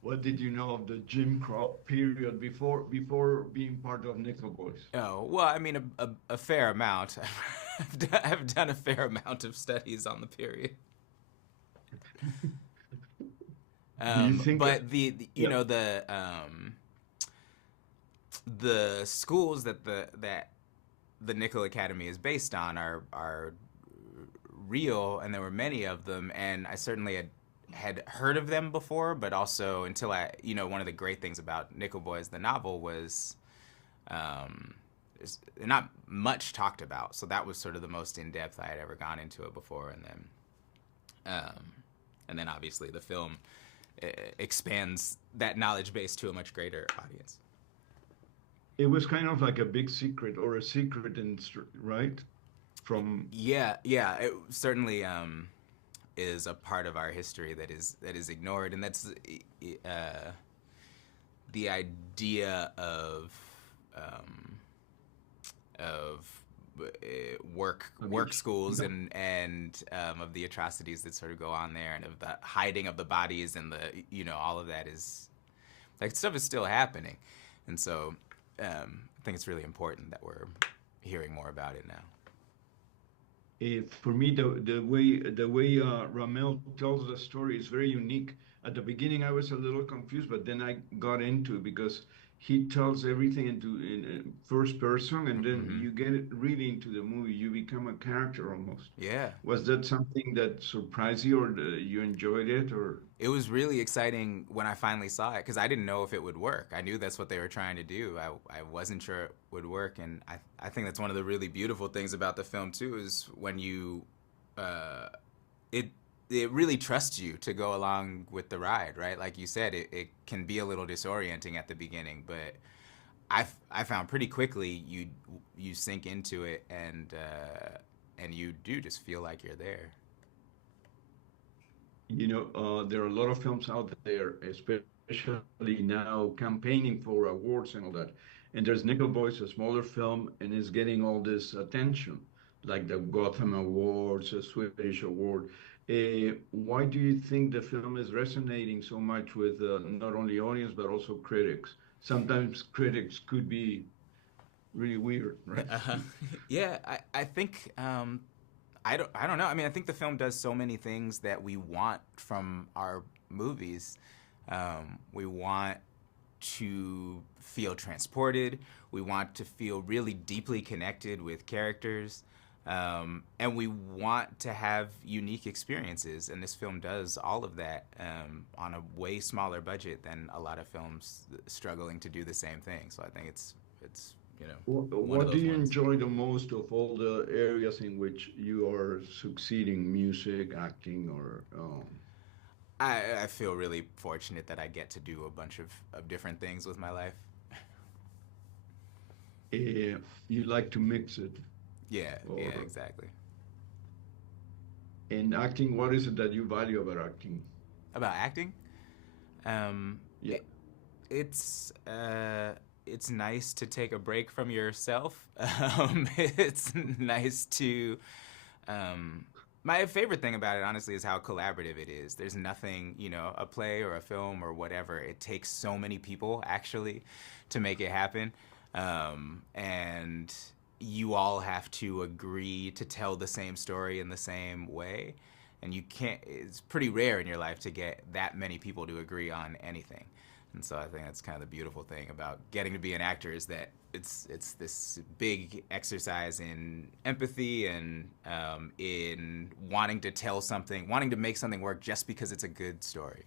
What did you know of the Jim Crow period before being part of Nickel Boys? Oh, well, I mean, a fair amount. I've done a fair amount of studies on the period. Do you think? But you Yeah, know the schools that the Nickel Academy is based on are real, and there were many of them, and I certainly had heard of them before, but also until one of the great things about Nickel Boys, the novel, was um, not much talked about. So that was sort of the most in depth I had ever gone into it before, and then obviously the film expands that knowledge base to a much greater audience. it was kind of like a big secret or a secret, right? From Yeah, yeah, it certainly is a part of our history that is ignored, and that's the idea um, of work schools yeah. and of the atrocities that sort of go on there, and of the hiding of the bodies, and the all of that is like stuff is still happening, and so I think it's really important that we're hearing more about it now. For me, the way RaMell tells the story is very unique. At the beginning, I was a little confused, but then I got into it because he tells everything in first person, and then Mm-hmm. you get it really into the movie. You become a character almost. Yeah, Was that something that surprised you, or you enjoyed it, or? it was really exciting when I finally saw it because I didn't know if it would work. I knew that's what they were trying to do. I wasn't sure it would work, and I think that's one of the really beautiful things about the film too is when uh, it it really trusts you to go along with the ride, right? Like you said, it can be a little disorienting at the beginning, but I found pretty quickly you sink into it, and you do just feel like you're there. There are a lot of films out there, especially now campaigning for awards and all that. And there's Nickel Boys, a smaller film, and it's getting all this attention, like the Gotham Awards, a Swedish Award. Why do you think the film is resonating so much with not only audience but also critics? Sometimes critics could be really weird, right? Uh, yeah, I think I don't know. I mean, I think the film does so many things that we want from our movies. We want to feel transported. We want to feel really deeply connected with characters. And we want to have unique experiences. And this film does all of that on a way smaller budget than a lot of films struggling to do the same thing. So I think it's one of What do those you ones. enjoy the most of all the areas in which you are succeeding, music, acting, or I feel really fortunate that I get to do a bunch of different things with my life. you like to mix it? Yeah, yeah, Or exactly. in acting, what is it that you value about acting? About acting, um, Yeah, it, it's nice to take a break from yourself. It's nice to my favorite thing about it, honestly, is how collaborative it is. There's nothing, a play or a film or whatever. It takes so many people actually to make it happen, and you all have to agree to tell the same story in the same way. And you can't. It's pretty rare in your life to get that many people to agree on anything. And so I think that's kind of the beautiful thing about getting to be an actor is that it's this big exercise in empathy and in wanting to tell something, wanting to make something work just because it's a good story.